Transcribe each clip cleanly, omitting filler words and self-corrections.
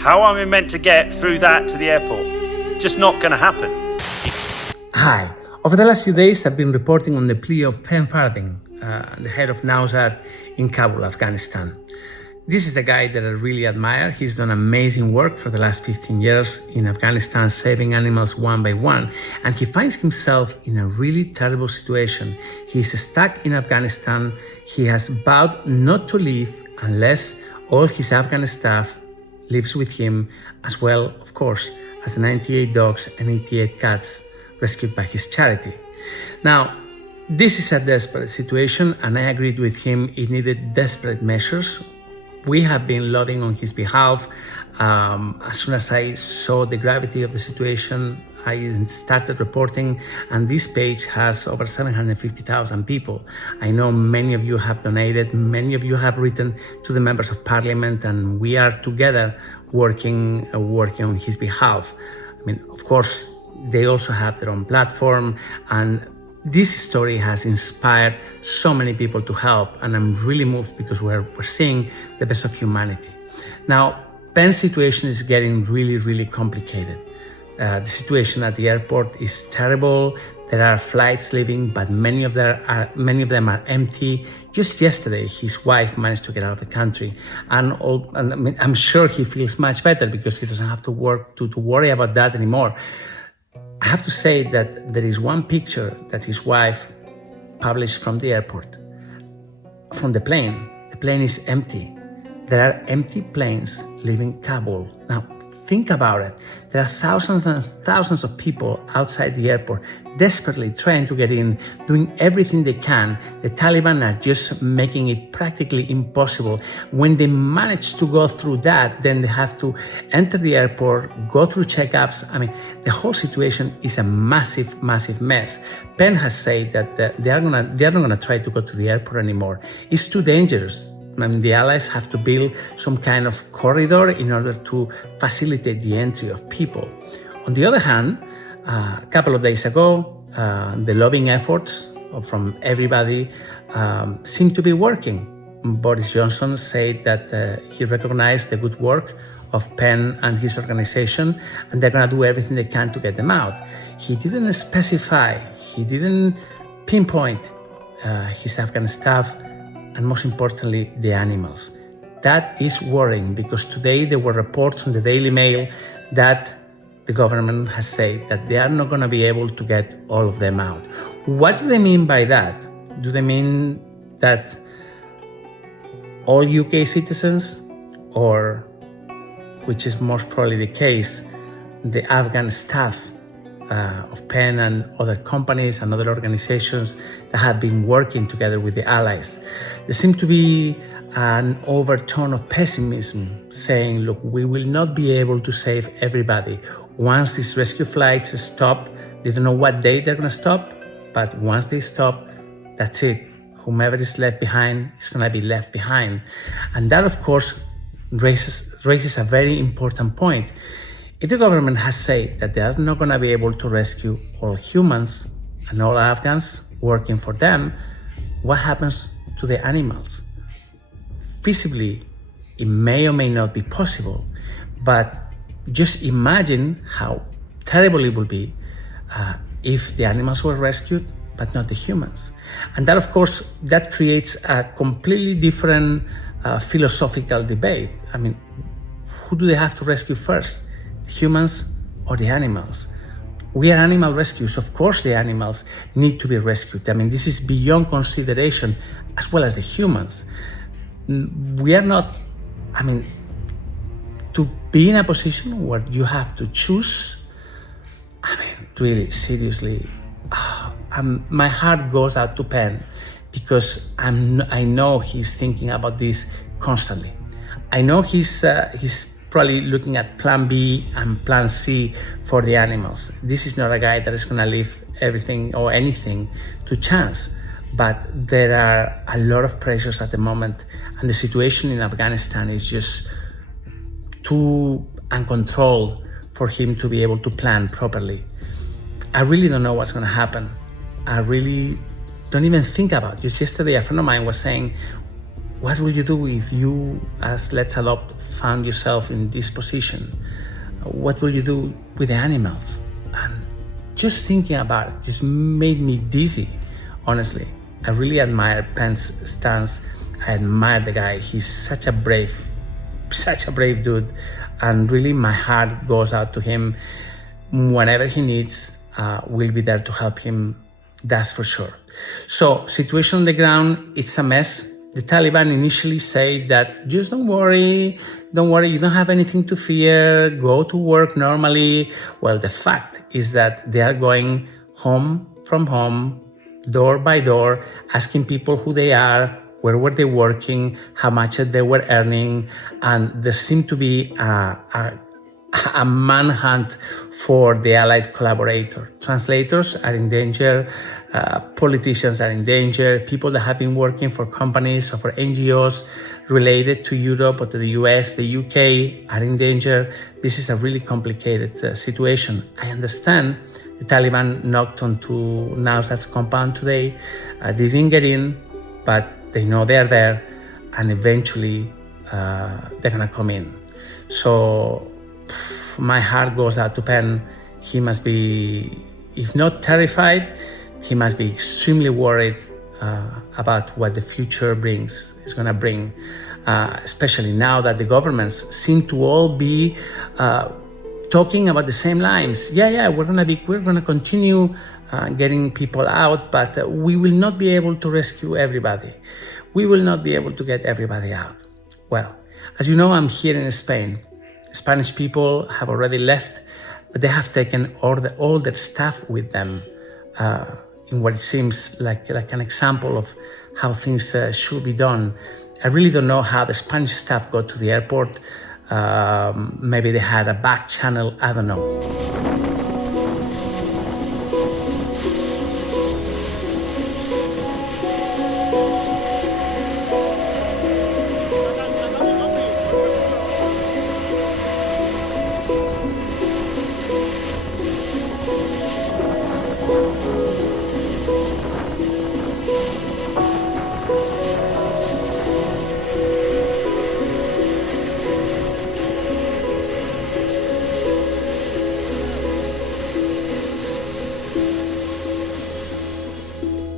How am I meant to get through that to the airport? Just not going to happen. Hi. Over the last few days, I've been reporting on the plea of Farthing, the head of Nausat in Kabul, Afghanistan. This is a guy that I really admire. He's done amazing work for the last 15 years in Afghanistan, saving animals one by one. And he finds himself in a really terrible situation. He's stuck in Afghanistan. He has vowed not to leave unless all his Afghan staff lives with him, as well, of course, as the 98 dogs and 88 cats rescued by his charity. Now, this is a desperate situation, and I agreed with him it needed desperate measures. We have been lobbying on his behalf. As soon as I saw the gravity of the situation, I started reporting, and this page has over 750,000 people. I know many of you have donated, many of you have written to the members of parliament, and we are together working on his behalf. I mean, of course, they also have their own platform, and this story has inspired so many people to help, and I'm really moved because we're seeing the best of humanity. Now, Penn's situation is getting really, really complicated. The situation at the airport is terrible. There are flights leaving, but many of them are empty. Just yesterday, his wife managed to get out of the country, and I mean, I'm sure he feels much better because he doesn't have to worry about that anymore. I have to say that there is one picture that his wife published from the airport, from the plane. The plane is empty. There are empty planes leaving Kabul. Now, think about it. There are thousands and thousands of people outside the airport desperately trying to get in, doing everything they can. The Taliban are just making it practically impossible. When they manage to go through that, then they have to enter the airport, go through checkups. I mean, the whole situation is a massive, massive mess. Penn has said that they are not gonna try to go to the airport anymore. It's too dangerous. I mean, the Allies have to build some kind of corridor in order to facilitate the entry of people. On the other hand, a couple of days ago, the lobbying efforts from everybody seem to be working. Boris Johnson said that he recognized the good work of Penn and his organization, and they're going to do everything they can to get them out. He didn't specify, he didn't pinpoint his Afghan staff, and most importantly, the animals. That is worrying because today there were reports on the Daily Mail that the government has said that they are not going to be able to get all of them out. What do they mean by that? Do they mean that all UK citizens, or, which is most probably the case, the Afghan staff of Penn and other companies and other organizations that have been working together with the Allies? There seems to be an overtone of pessimism saying, look, we will not be able to save everybody. Once these rescue flights stop, they don't know what day they're going to stop, but once they stop, that's it. Whomever is left behind is going to be left behind. And that, of course, raises a very important point. If the government has said that they are not going to be able to rescue all humans and all Afghans working for them, what happens to the animals? Feasibly, it may or may not be possible, but just imagine how terrible it would be if the animals were rescued, but not the humans. And that, of course, that creates a completely different philosophical debate. I mean, who do they have to rescue first? Humans or the animals? We are animal rescuers. Of course, the animals need to be rescued. I mean, this is beyond consideration, as well as the humans. We are not, I mean, to be in a position where you have to choose, I mean, really, seriously, my heart goes out to Penn because I know he's thinking about this constantly. I know he's probably looking at plan B and plan C for the animals. This is not a guy that is going to leave everything or anything to chance. But there are a lot of pressures at the moment, and the situation in Afghanistan is just too uncontrolled for him to be able to plan properly. I really don't know what's going to happen. I really don't even think about it. Just yesterday, a friend of mine was saying, what will you do if you, as let's adopt, found yourself in this position? What will you do with the animals? And just thinking about it just made me dizzy, honestly. I really admire Penn's stance. I admire the guy. He's such a brave dude. And really my heart goes out to him. Whenever he needs, we'll be there to help him, that's for sure. So, situation on the ground, it's a mess. The Taliban initially say that just don't worry, you don't have anything to fear, go to work normally. Well, the fact is that they are going home from home, door by door, asking people who they are, where were they working, how much they were earning, and there seemed to be a manhunt for the allied collaborator. Translators are in danger, politicians are in danger, people that have been working for companies or for NGOs related to Europe or to the US, the UK are in danger. This is a really complicated situation. I understand the Taliban knocked onto Nowzat's compound today. They didn't get in, but they know they're there, and eventually they're gonna come in. So my heart goes out to Penn. He must be, if not terrified, he must be extremely worried about what the future is going to bring, especially now that the governments seem to all be talking about the same lines. We're going to continue getting people out, but we will not be able to rescue everybody. We will not be able to get everybody out. Well, as you know, I'm here in Spain. Spanish people have already left, but they have taken all their staff with them in what it seems like an example of how things should be done. I really don't know how the Spanish staff got to the airport. Maybe they had a back channel, I don't know.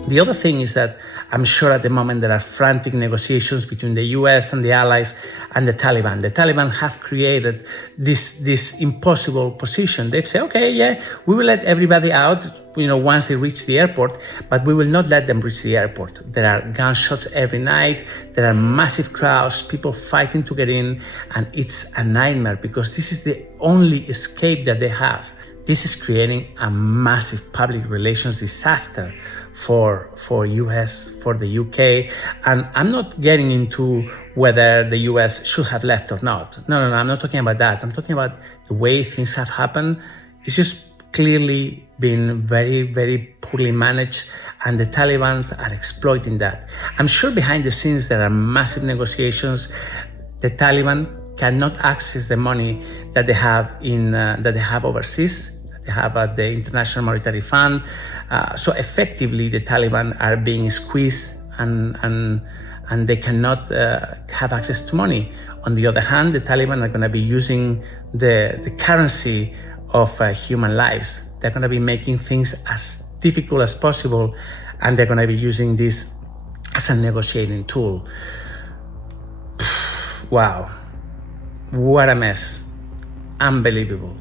The other thing is that I'm sure at the moment there are frantic negotiations between the US and the allies and the Taliban. The Taliban have created this impossible position. They've said, okay, we will let everybody out, once they reach the airport, but we will not let them reach the airport. There are gunshots every night. There are massive crowds, people fighting to get in, and it's a nightmare because this is the only escape that they have. This is creating a massive public relations disaster for US, for the UK. And I'm not getting into whether the US should have left or not. No, I'm not talking about that. I'm talking about the way things have happened. It's just clearly been very, very poorly managed, and the Taliban are exploiting that. I'm sure behind the scenes there are massive negotiations. The Taliban cannot access the money that they have that they have overseas. They have at the International Monetary Fund. So effectively, the Taliban are being squeezed, and they cannot have access to money. On the other hand, the Taliban are going to be using the currency of human lives. They're going to be making things as difficult as possible, and they're going to be using this as a negotiating tool. Wow. What a mess. Unbelievable.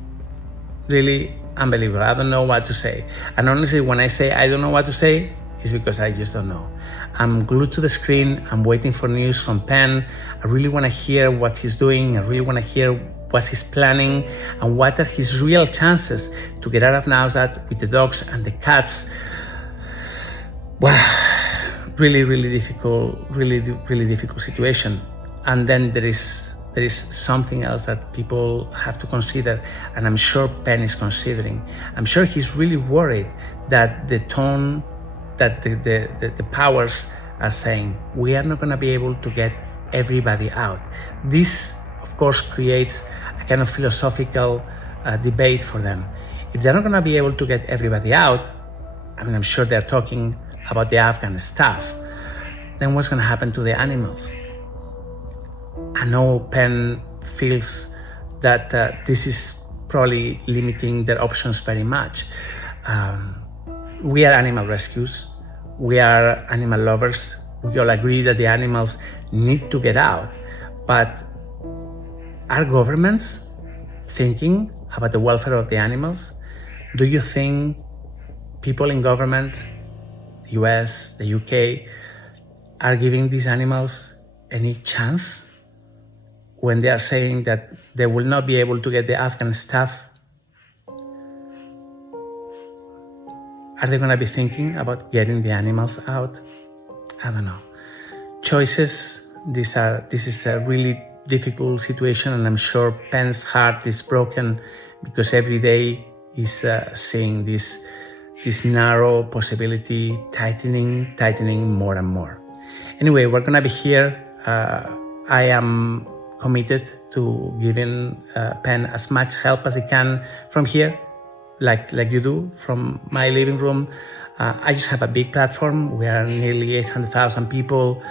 Really unbelievable. I don't know what to say. And honestly, when I say I don't know what to say, it's because I just don't know. I'm glued to the screen. I'm waiting for news from Penn. I really want to hear what he's doing. I really want to hear what he's planning and what are his real chances to get out of Nowzat with the dogs and the cats. Wow, really, really difficult situation. And then there is something else that people have to consider, and I'm sure Penn is considering. I'm sure he's really worried that the tone that the powers are saying, we are not going to be able to get everybody out. This, of course, creates a kind of philosophical debate for them. If they're not going to be able to get everybody out, I'm sure they're talking about the Afghan staff, then what's going to happen to the animals? I know Penn feels that this is probably limiting their options very much. We are animal rescues. We are animal lovers. We all agree that the animals need to get out. But are governments thinking about the welfare of the animals? Do you think people in government, the US, the UK, are giving these animals any chance when they are saying that they will not be able to get the Afghan staff? Are they going to be thinking about getting the animals out? I don't know. Choices. This is a really difficult situation, and I'm sure Penn's heart is broken because every day he's seeing this narrow possibility tightening more and more. Anyway, we're going to be here. I am committed to giving Penn as much help as I can from here, like you do from my living room. I just have a big platform. We are nearly 800,000 people,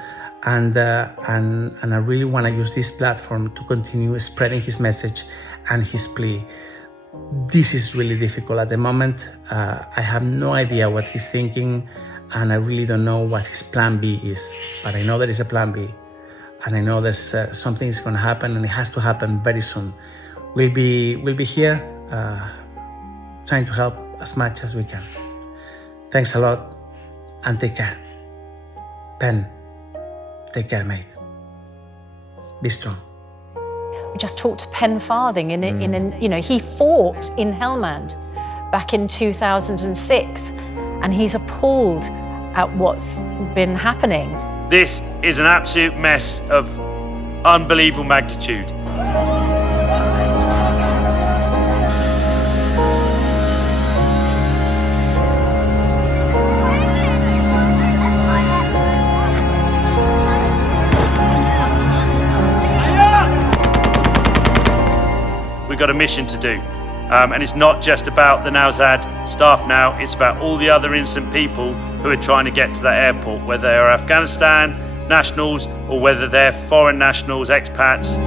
and I really want to use this platform to continue spreading his message and his plea. This is really difficult at the moment. I have no idea what he's thinking, and I really don't know what his plan B is. But I know there is a plan B, and I know there's something is going to happen, and it has to happen very soon. We'll be here trying to help as much as we can. Thanks a lot, and take care. Penn, take care, mate. Be strong. We just talked to Penn Farthing he fought in Helmand back in 2006, and he's appalled at what's been happening. This is an absolute mess of unbelievable magnitude. We've got a mission to do, and it's not just about the Nowzad staff now, it's about all the other innocent people who are trying to get to that airport, whether they're Afghanistan nationals or whether they're foreign nationals, expats.